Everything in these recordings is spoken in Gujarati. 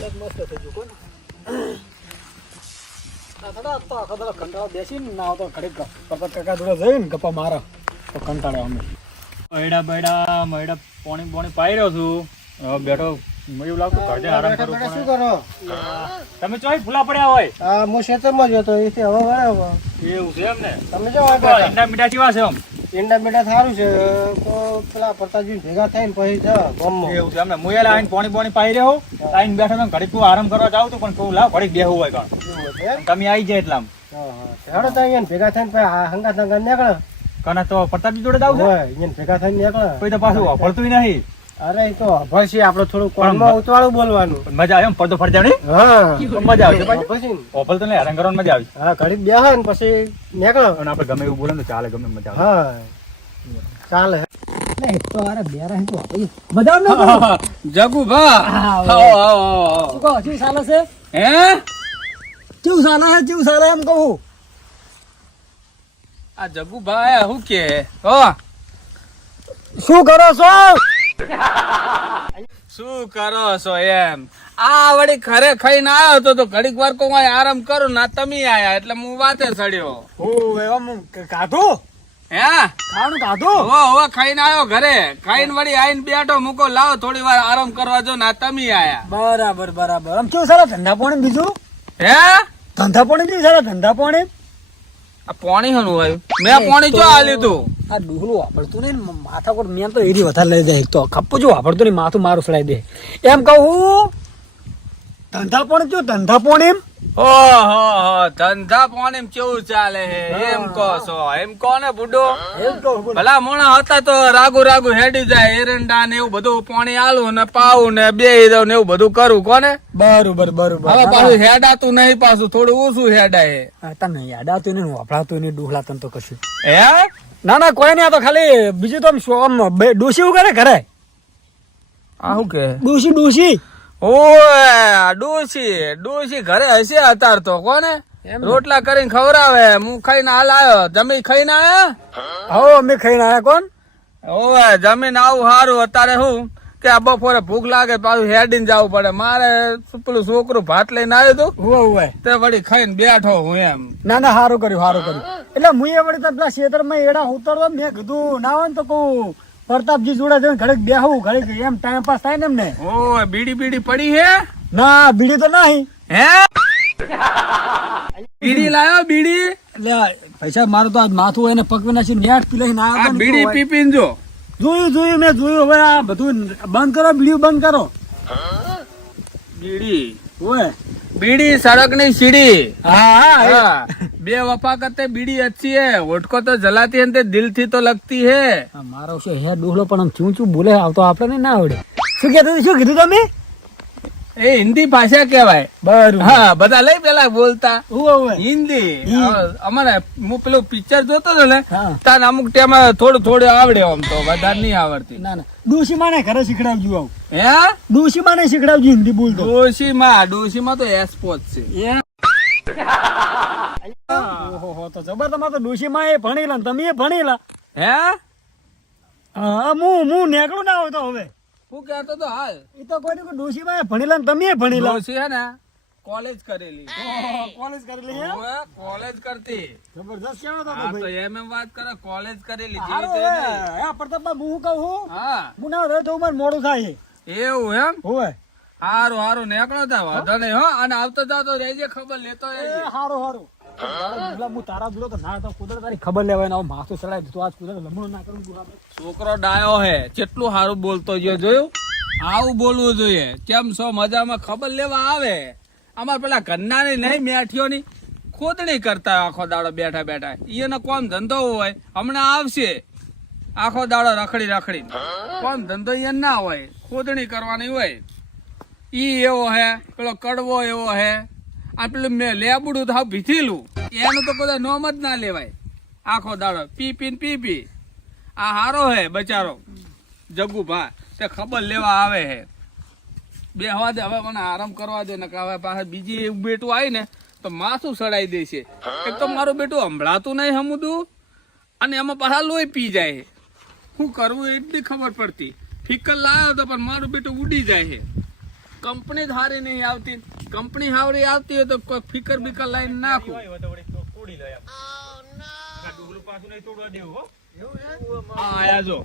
મસ્ત થઈ ગયું કોણ થોડા કંટાળો બેસીને ના તો ઘડીક પરપત કાકા જોડે જઈને ગપ્પા મારા તો કંટાળે અમે મયડા પોણી પાઈ રહ્યો છું હવે બેઠો એવું લાગતું ઘરે આરામ કરું શું કરો તમે ચોઈ ભૂલા પડ્યા હોય હા હું ખેતરમાં જ હતો એથી હવે વળ્યો એવું છે એમ ને તમે જો ઈંડા મીઠા કેવા છે આમ ઈંડા મીઠા સારું છે તો પેલા પ્રતાપજી ભેગા થઈને પછી ગામમાં એવું છે એમ ને હું એલા આઈને પોણી પાઈ રહ્યો આઈને બેઠો ને ઘડીક આરામ કરવા જાવ તો પણ કહું લાવ ઘડીક બેહવું હોય કાં તમે આવી જાય એટલામ હેડો તો અહીંયા ભેગા થઈને પછી હંગાત નીકળે કને તો પ્રતાપજી જોડે જાવ હોય અહીંયા ભેગા થઈને નીકળે કોઈ તો પાછું વાપરતું નહીં અરે તો પછી આપડે થોડું કોણમાં ઉતવાળું બોલવાનું મજા આવે એમ પડતો ફરજાણી હા મજા આવશે પછી ઓપલ તો હેરાન કરવાની મજા આવે હા ઘડી બેહે ને પછી નીકળો અને આપણે ગમે એવું બોલે તો ચાલે ગમે મજા આવે હા ચાલે તો અરે બેરા તો મજા આવે જગુ ભા આવો શું કહો શું ચાલે છે હે કેવું ચાલે એમ કહું આ જગુ ભા હું કે હો શું કરો છો શું કરો છો એમ આ વળી ખરે ખાઈને આવ્યો તો ઘડીક વાર કો આરામ કરું ના તમે આયા એટલે હું વાતે ચડ્યો કાઢું હે ખાવાનું કાઢું હો ખાઈને આવ્યો ઘરે ખાઈને વળી આઈને બેઠો મૂકો લાવો થોડી વાર આરામ કરવા જો ના તમે આયા બરાબર આમ કેવું સારા ધંધા પાણી બીજું હે ધંધા પાણી કેવું સારા ધંધા પાણી આ પાણી હનું આવ્યું મેં પાણી જો આલ્યું તું આ ડુહલું વાપરતું નહીં માથા કોટ મેં તો એરી વધારે લઈ જાય તો કપ્પો જો વાપરતું નહીં માથું મારું સડાઈ દે એમ કહું ધંધા પાણી ઓહો ધંધા પાણી કેવું ચાલે હે એમ કહો છો એમ કહો ને બુડો ભલા મોણા હતા તો રાગુ હેડી જાય એરંડા ને એવું બધું પાણી આલું ને પાવું ને બે દઉં ને એવું બધું કરું કોને બરોબર હવે પાછું હેડાતું નહીં પાછું થોડું ઓછું હેડાય તને હેડાતું નહીં વાપરાતું નહીં ડુહલા તને તો કશું હે ના કોઈ નહીં આ તો ખાલી બીજું તો ડોસી શું કરે ઘરે આ શું કે ડોસી ઓય ડોસી ઘરે હશે અત્યારે તો કોને રોટલા કરીને ખવડાવે હું ખાઈને હાલ આવ્યો જમી ખાઈને આયા હો અમે ખાઈને આયા કોણ ઓય જમીન આવું સારું અત્યારે હું કે આ બપોરે ભૂખ લાગે પાછું હેડીને જવું પડે મારે પેલું છોકરું ભાત લઈને આવ્યું હતું તે વળી ખાઈને બેઠો હું એમ ના સારું કર્યું એટલે હું એ વળી પેલા ખેતરમાં એડા ઉતરવા મેં કીધું ના હોય ને તો કહું પ્રતાપજી જોડે જઈને ઘડીક બેહવું ઘડીક એમ ટાઈમ પાસ થાય ને એમને ઓ બીડી પડી હે ના બીડી તો નહીં હે બીડી લાયો બીડી એટલે પૈસા મારું તો આજ માથું હોય ને પકવી નાખી નેટ પી લઈને આવ્યો બીડી પીપીને જોયું મેં જોયું હવે આ બધું બંધ કરો બીડી બંધ કરો બીડી ઓય बीड़ी सड़क नहीं सीढ़ी हाँ बे वफा करते बीड़ी अच्छी है वोटको तो जलाती है दिल थी तो लगती है मारो से है डूहलो पण हम चूं बोले तो आपने नहीं ना आवड़े શું કીધું તમે એ હિન્દી ભાષા કહેવાય બરાબર હા બધા લઈ પેલા બોલતા હિન્દી અમારે હું પેલું પિક્ચર જોતો હતો ને તાર અમુક ટાઈમ થોડું આવડે આમ તો વધારે નહીં આવડતી ના ડોશી માને ઘરે શીખડાવજો આવું હે ડોશી માને શીખડાવજો હિન્દી બોલતો ડોશી માં તો એસપોચ છે ઓહો તો જબર તમારે તો ડોશી માં એ ભણેલા તમે એ ભણેલા હે હા હું નીકળું ના હોય તો હવે હું કહેતો તો હાલ એ તો કોઈ ડોશી માં ભણેલા તમે ભણેલા ડોશી હે ને કોલેજ કરેલી કોલેજ કરતી જબરદસ્ત કેવો તો ભાઈ તો એમ વાત કરે કોલેજ કરેલી હે પ્રતાપબા હું કહું હા હું ના રહે તો માર મોડું થાય એવું એમ હોય હારું નીકળો તા વાંધો નહીં હો અને આવતો જાતો રહેજે ખબર લેતો રહેજે હારું હું તારા જોડો તો ના તો કુદરત તારી ખબર લેવાય માથું ચડાય દીધું આજ કુદરત લમણું ના કરું છોકરો ડાયો હે કેટલું સારું બોલતો જોયું આવું બોલવું જોઈએ કેમ છો મજામાં ખબર લેવા આવે અમાર પેલા ઘરના ની નહીં મેઠીઓની ખોદણી કરતા આખો દાડો બેઠા એનો કોમ ધંધો હોય હમણાં આવશે આખો દાડો રખડી કોમ ધંધો એ ના હોય ખોદણી કરવાની હોય ઈ એવો હે પેલો કડવો એવો હે આ પેલું મેં લેબડું તો ભીથેલું એનું તો બધા નોમ જ ના લેવાય આખો દાડો પી આ હારો હે બચારો જગ્ગુ ભા તે ખબર લેવા આવે હે બેહવા દે હવે મને આરામ કરવા દે ને હવે પાછા બીજી બેટું આવી ને તો માથું સડાઈ દે છે એક તો મારું બેટું સંભળાતું નહીં હમુદું અને એમાં પાછા લોહી પી જાય શું કરવું એટલી ખબર પડતી ફિકલ લાવ્યો તો પણ મારું બેટું ઉડી જાય છે કંપની જ હારી નહીં આવતી. કંપની હારી આવતી હોય તો કોઈ ફિકર બીકર લાઈન નાખું. હા આયા જો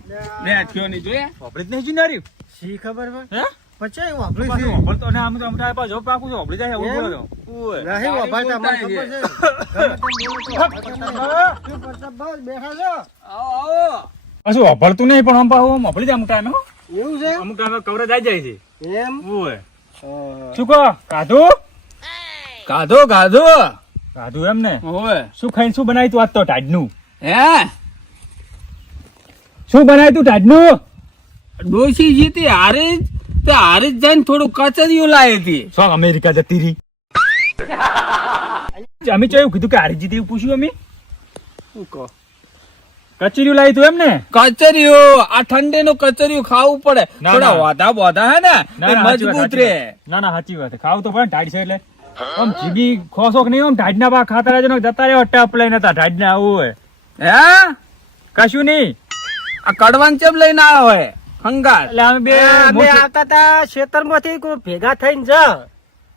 ને થયો નહીં જોયા ઓપડી જ નહીં જીનારી શી ખબર હે પછી વાપરી છે ઓપડતો ને આમ તો આમ થાય જો પાકું છે ઓપડી જાય એવું બોલો નહીં વાપરતા મને ખબર છે બસ બેઠા છો આવો પાછું ઓપડતું નહીં પણ આમ પાછું ઓપડી જાય અમુક ટાઈમે હો એવું છે અમુક ટાઈમે કવરેજ આવી જાય છે એમ ઓય શું કહો કાધું કાધું એમ ને ઓય શું ખાઈને શું બનાવી તું આજ તો ટાઢનું હે શું બનાવી તું ટાઢનું ડોશી જીતી હારી તે હારી જ જઈને થોડું કચરિયું લાવી હતી. શું અમેરિકા જતી રહી અમે ચેવું કીધું કે હારી જીતી એવું પૂછ્યું અમે શું કહો કચીર્યું લાવી તું એમ ને કચરિયું આ ઠંડી નું કચરિયું ખાવું પડે. ના, થોડા ના. વાધા બોધા હે ને ના, એ ના, સાચી વાત, મજબૂત સાચી રે. વાત. ના ના સાચી વાત ખાવું તો પડે ટાઢ છે એટલે આમ જીબી ખોસો કે નહીં આમ ટાઢ ના બા ખાતા રહેજો ને જતા રહ્યો ટપ લઈને હતા ટાઢ ના આવું હોય હે કશું નહીં આ કડવાન ચેમ લઈને આવ્યો હોય હંગાર એટલે અમે બે અમે આવતા હતા ખેતરમાંથી કોઈ ભેગા થઈને જા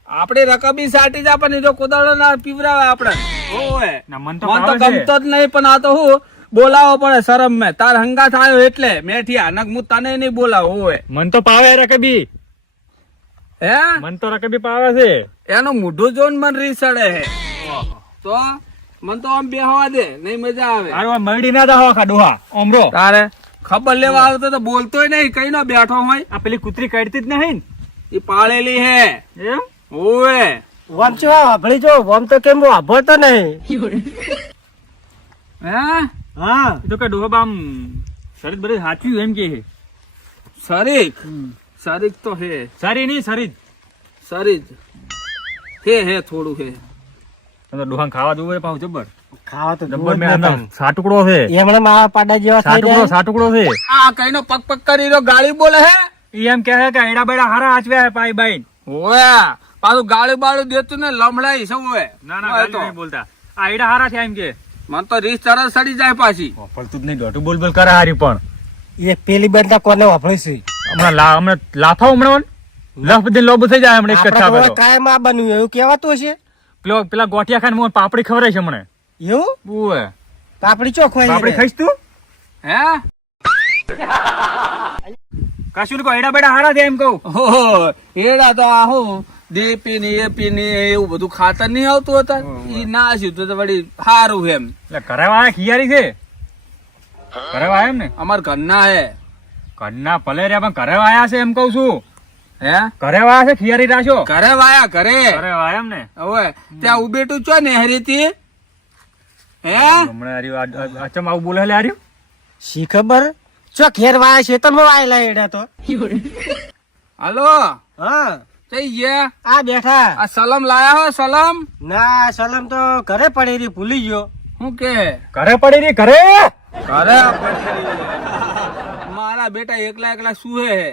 આપડે રકબી સાટી જ આપણને જો કોદાળો ના પીવરાવે આપણે ઓય ના, મન તો મન તો ભાવે છે. ગમતો જ નહીં પણ આ તો હું બોલાવો પડે શરમ મેં તાર હંગાથ આવ્યો એટલે મેઠિયા નક હું તને નહીં બોલાવો ઓય મન તો પાવે રકબી હે મન તો રકબી પાવે છે એનું મોઢું જોઈને મન રીસડે હે તો મન તો આમ બેહવા દે નહીં મજા આવે હારું આ મરડી ના દા આખા ડોહા ઓમરો તારે ખબર લેવા આવતો તો બોલતોય નહીં કઈ નો બેઠો હોય આ પેલી કૂતરી કાઢતી જ નહીં એ પાળેલી હે એમ ઓય વમ છો વાપરી જો વમ તો કેમ વાપરતો નહીં હે હા એ તો કે ડોહા બામ શરીર બધી સાચવ્યું એમ કે છે શરીક શરીક તો હે સારી નહીં સારી શરીર હે થોડું હે તો ડોહા ખાવા દઉં હોય પાછું જબર ખાવા તો જબર મેં આમ સાટુકડો છે એમણે મારા પાડા જેવા થઈ જાય સાટુકડો છે આ કઈનો પગ પગ કરી રહ્યો ગાળી બોલે હે ઈ એમ કહે છે કે એડા બેડા હારા આચવ્યા હે પાઈ બાઈ ઓય પાછું ગાળી બાળી દેતું ને લમડાઈ સૌ હોય ના ના ઓય ગાલી નહીં બોલતા આ એડા હારા છે એમ કે મન તો રીસ તરત સડી જાય પાછી વાપરતું જ નહીં દોઢું બોલ બોલ કરે હારી પણ એક પેલી બનતા કોને વાપરી છે હમણાં લાફા હમણાં લફ બધી લોબ થઈ જાય હમણાં એક જ આપણે થાપે તો. કાયમ આ બન્યું એવું કહેવાતું હશે પેલા ગોઠિયા ખાને મને પાપડી ખવડાય છે હમણાં એવું ઓય પાપડી ચોખ્ખાઈ પાપડી ખાઈશ તું હે કશું કો એડા બેડા હારા છે એમ કહું ઓહો એડા તો આ હું DAP ની AP ની એવું બધું ખાતર નહીં આવતું હતા ઈ નાસ્યું તો વળી સારું એમ એટલે ઘરે વાળા ખિયારી છે ઘરે વાળા એમ ને અમાર ઘરના હે ઘરના ભલે રહ્યા પણ ઘરે વાયા છે એમ કહું છું હે ઘરે વાયા છે ખિયારી રાખ્યો ઘરે વાયા ઘરે ઘરે વાયા એમ ને હવે ત્યાં ઉભેટું છો ને હરીથી હે હમણાં હારી અચમ આવું બોલે લે હાર્યું શી ખબર ચો ઘેર વાયા ખેતરમાં વાયેલા એડા તો હાલો હા જઈ ગયા આ બેઠા આ સલમ લાયા હો સલમ ના સલમ તો ઘરે પડી રહી ભૂલી ગયો શું કે ઘરે પડી રહી ઘરે ઘરે મારા બેટા એકલા એકલા સુહે હે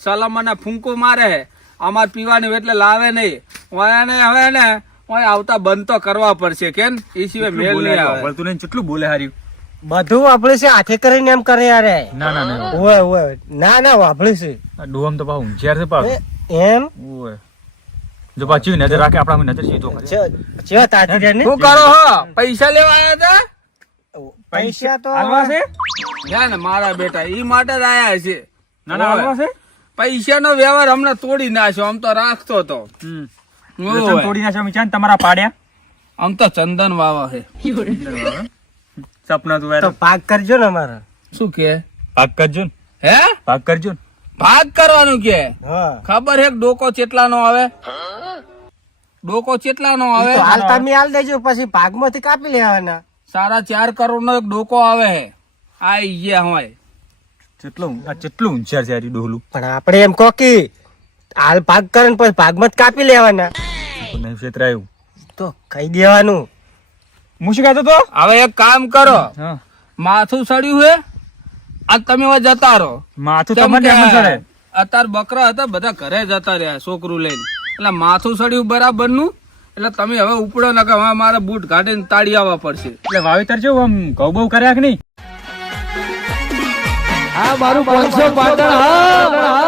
સલમ મને ફૂંકો મારે હે અમાર પીવાની એટલે લાવે નહીં ઓયાને હવે ને ઓય આવતા બંધ તો કરવા પડશે કેમ એ સિવાય મેલ નહીં આવે બોલતું નહીં કેટલું બોલે હાર્યું બધું વાપરે છે હાથે કરીને એમ કરે યાર ના ના ના ઓય ઓય ના ના વાપરે છે આ ડોહમ તો પાછું ઊંચિયાર છે પાછું એમ ઓય જો પાછી નજર રાખે આપણા નજર સીધો કરે ચેવા તાતી રે ને શું કરો હો પૈસા લેવા આવ્યા હતા પૈસા તો હાલવા છે જા ને મારા બેટા ઈ માટે જ આયા છે ના ના હાલવા છે પૈસાનો વ્યવહાર હમણાં તોડી નાખ્યો આમ તો રાખતો હતો લસણ તોડી નાખ્યો અમે ચાંદ તમારા પાડ્યા આમ તો ચંદન વાવા છે સપના તું તો પાક કરજો ને અમારા શું કે ભાગ કરજો ને હે ભાગ કરજો ને ભાગ કરવાનું કે હા ખબર હે કે ડોકો ચેટલા નો આવે ડોકો ચેટલા નો આવે તો હાલ તમે હાલ દેજો પછી ભાગમાંથી કાપી લેવાના 4.5 કરોડ નો એક ડોકો આવે હે આઈ ગયા હોય કેટલું ઊંચાર છે યાર ઈ ડોહલું પણ આપણે એમ કહો કે હાલ ભાગ કરે ને પછી ભાગમાં જ કાપી લેવાના નહીં છેતરાયું તો કહી દેવાનું હું શું કહેતો તો હવે એક કામ કરો હા માથું સડ્યું હે આ તમે હવે જતા રહો માથું કેમ તમને કે એમ સડે અત્યારે બકરા હતા બધા ઘરે જતા રહ્યા છોકરું લઈને એટલે માથું સડ્યું બરાબર નું એટલે તમે હવે ઉપડો ને કે હવે મારે બૂટ કાઢીને તાળી આવવા પડશે એટલે વાવેતર છે આમ ઘઉં બહુ કર્યા કે નહીં હા મારું 500 પાટણ હા